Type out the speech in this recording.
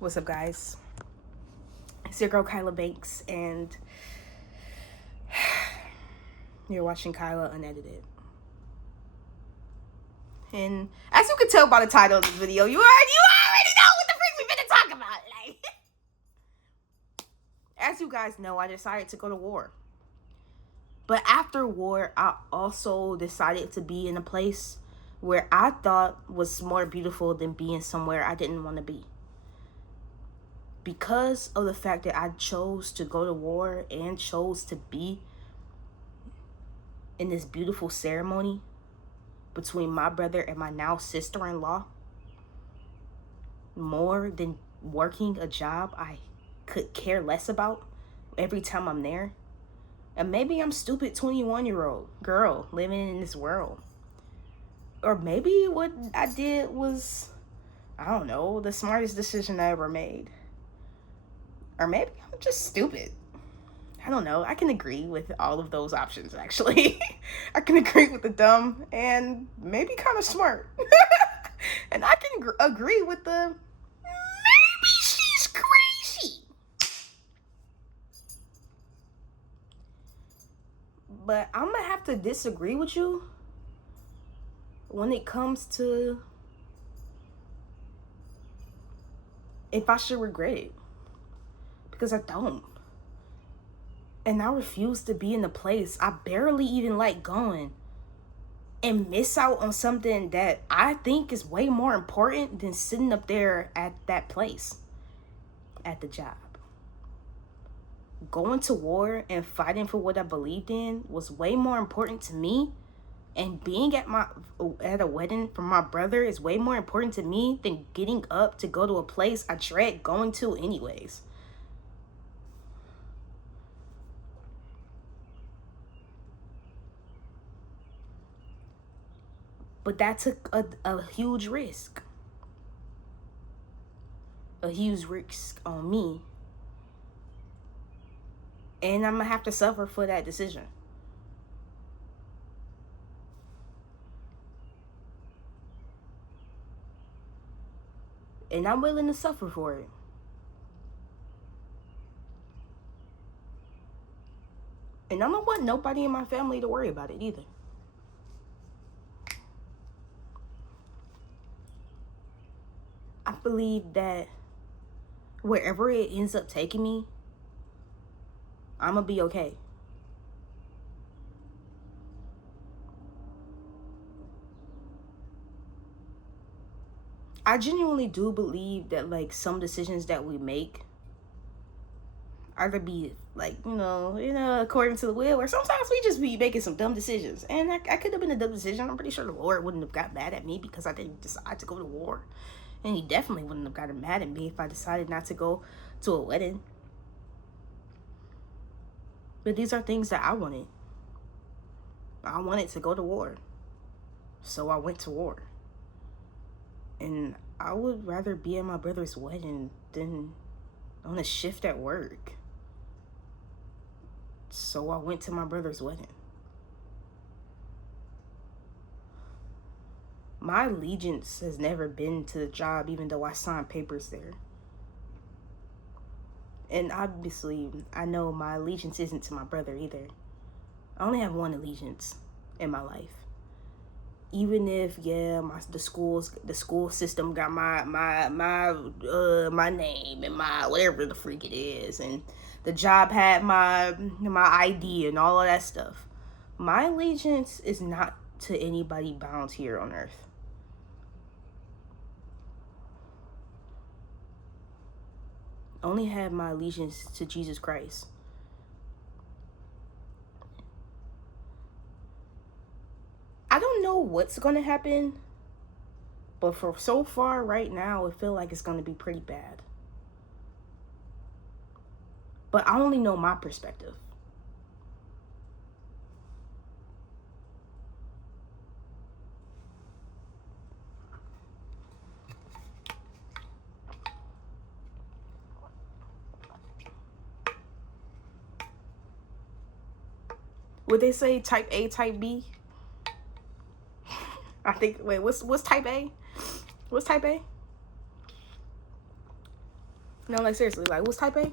What's up, guys? It's your girl Kyla Banks, and you're watching Kyla Unedited. And as you can tell by the title of this video, you already know what the freak we finna talk about. Like, as you guys know, I decided to go to war. But after war, I also decided to be in a place where I thought was more beautiful than being somewhere I didn't want to be. Because of the fact that I chose to go to war and chose to be in this beautiful ceremony between my brother and my now sister-in-law, more than working a job I could care less about every time I'm there. And maybe I'm stupid 21-year-old girl living in this world. Or maybe what I did was, I don't know, the smartest decision I ever made. Or maybe I'm just stupid. I don't know. I can agree with all of those options, actually. I can agree with the dumb and maybe kind of smart. And I can agree with the maybe she's crazy. But I'm going to have to disagree with you when it comes to if I should regret it. Because I don't. And I refuse to be in a place I barely even like going and miss out on something that I think is way more important than sitting up there at that place, at the job. Going to war and fighting for what I believed in was way more important to me, and being at a wedding for my brother is way more important to me than getting up to go to a place I dread going to anyways. But that took a huge risk. A huge risk on me. And I'm going to have to suffer for that decision. And I'm willing to suffer for it. And I don't want nobody in my family to worry about it either. I believe that wherever it ends up taking me, I'm going to be okay. I genuinely do believe that, like, some decisions that we make either be, like, according to the will, or sometimes we just be making some dumb decisions. And I could have been a dumb decision. I'm pretty sure the Lord wouldn't have got mad at me because I didn't decide to go to war. And he definitely wouldn't have gotten mad at me if I decided not to go to a wedding. But these are things that I wanted. I wanted to go to war. So I went to war. And I would rather be at my brother's wedding than on a shift at work. So I went to my brother's wedding. My allegiance has never been to the job, even though I signed papers there. And obviously, I know my allegiance isn't to my brother either. I only have one allegiance in my life. Even if, the school system got my name and my whatever the freak it is, and the job had my ID and all of that stuff. My allegiance is not to anybody bound here on earth. I only have my allegiance to Jesus Christ. I don't know what's going to happen, but for so far right now, it feels like it's going to be pretty bad. But I only know my perspective. Would they say type A, type B? I think, wait, what's type A? What's type A? No, like seriously, like what's type A?